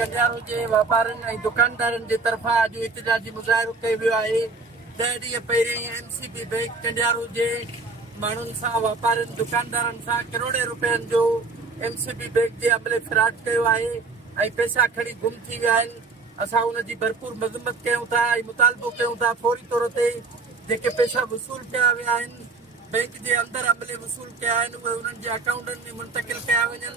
कंडियारो जे वापारनि ऐं दुकानदारनि जे तरफ़ां अॼु इतिजाजी मुज़ाहिरो कयो वियो आहे। 10 ॾींहं पहिरीं एमसीबी बैंक कंडियारो जे माण्हुनि सां वापारनि दुकानदारनि सां करोड़े रुपयनि जो एमसीबी बैंक जे अमले फ्रॉड कयो आहे ऐं पैसा खणी गुम थी विया आहिनि। असां उनजी भरपूर मज़म्मत कयूं था ऐं मुतालबो कयूं था फौरी तौर ते जेके पैसा वसूल कया विया आहिनि बैंक जे अंदरि अमले वसूल कया आहिनि उहे उन्हनि जे अकाउंटनि में मुंतकिल कया वञनि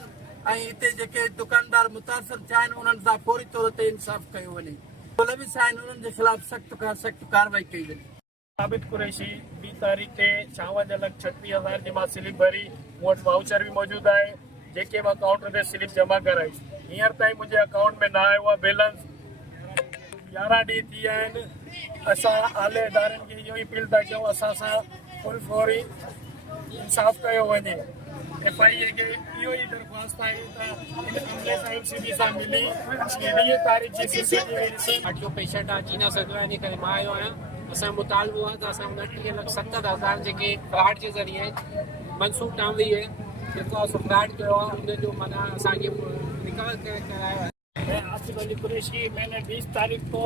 ऐं हिते जेके दुकानदार मुतासिर थिया आहिनि उन्हनि सां फौरी तौर ते इंसाफ़ कयो वञे। मुलविस आहिनि उन्हनि जे ख़िलाफ़ सख़्त खां सख़्त कार्रवाई कई वञे। साबित कुरैशी 20 तारीख़ ते 56,36,000 जी मां स्लिप भरी मूं वटि वाउचर बि मौजूदु आहे जेके मां काउंटर ते स्लिप जमा कराई। हींअर ताईं मुंहिंजे अकाउंट में न आयो आहे बैलेंस। 11 ॾींहं थी विया आहिनि। असां आले इदारनि खे इहो ई अपील था कयूं असां सां फौरी इंसाफ़ कयो वञे। FIA खे इहो ई दरख़्वास्त आहे त हिन अमले सां एमसीबी सां मिली 20 तारीख़ जी CCTV जो पेशेंट आहे जीना सदवानी करे मां आयो आहियां। असांजो मुतालबो आहे त असां 29,70,000 जेके फ्रॉड जे ज़रिए मनसूब टांवी आहे जेको आहे फ्रॉड कयो आहे उनजो माना असांखे रिकवर करायो आहे। मैं आसिफ अली कुरैशी मैंने 20 तारीख को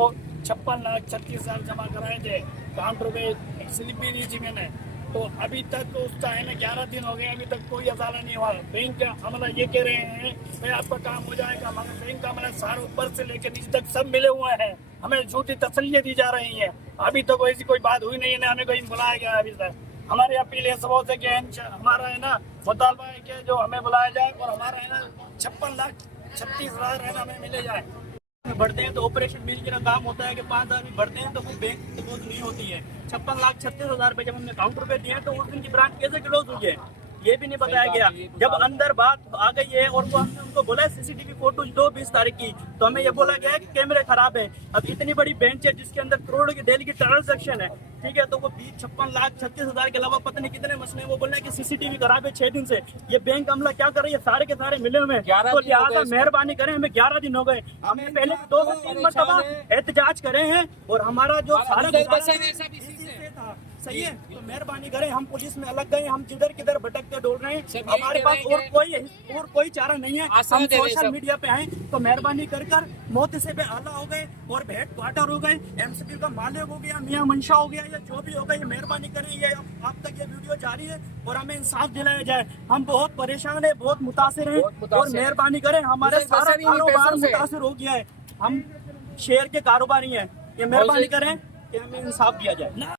56,36,000 जमा कराए थे। काउंटर पे स्लिप भी दी थी मैंने, तो अभी तक उसका है ना 11 दिन हो गए, अभी तक कोई अदालत नहीं हुआ। बैंक का अमला ये कह रहे हैं भाई आपका काम हो जाएगा, मगर बैंक का अमला सारे ऊपर से लेकर नीचे तक सब मिले हुए हैं। हमें झूठी तसल्ली दी जा रही है। अभी तक ऐसी कोई बात हुई नहीं है, हमें कोई बुलाया गया अभी तक। हमारी अपील है सबों से कि हमारा है ना मुतालबा है कि जो हमें बुलाया जाए और हमारा है ना 56,36,000 है ना हमें मिले जाए। बढ़ते हैं तो ऑपरेशन मिल के ना काम होता है कि 5 आदमी बढ़ते हैं तो कोई बैंक क्लोज नहीं होती है। 56,36,000 रुपए जब हमने काउंटर पे दिए तो उस दिन की ब्रांच कैसे क्लोज हुई है ये भी नहीं बताया गया। जब अंदर बात आ गई है और वो हमने उनको बोला CCTV फोटो दो 20 तारीख की, तो हमें ये बोला गया है कि कैमरे खराब है। अब इतनी बड़ी बेंच है जिसके अंदर करोड़ों की डेली की ट्रांजैक्शन है, ठीक है, तो वो 56,36,000 के अलावा पता नहीं कितने मसले वो बोल रहे हैं कि CCTV खराब है 6 दिन से। ये बैंक अमला क्या कर रही है, सारे के सारे मिले हुए हैं। तो लिहाजा मेहरबानी करें, हमें 11 दिन हो गए, हमने पहले 2 से 3 मरतबा एहतजाज करे हैं और हमारा जो सारा सही है, तो मेहरबानी करें। हम पुलिस में अलग गए, हम जिधर किधर भटकते डोल रहे हैं, हमारे पास और कोई चारा नहीं है। हम सोशल मीडिया पे हैं, तो मेहरबानी कर मोती से आला हो गए और भेंट क्वार्टर हो गए, एमसीबी का मालिक हो गया, मियां मंशा हो गया, या जो भी हो गया, ये मेहरबानी करें। ये आप तक ये वीडियो जारी है और हमें इंसाफ दिलाया जाए। हम बहुत परेशान है, बहुत मुतासिर हैं और मेहरबानी करें। हमारा सारा कारोबार मुतासिर हो गया है, हम शेयर के कारोबारी हैं। ये मेहरबानी करें कि हमें इंसाफ दिया जाए।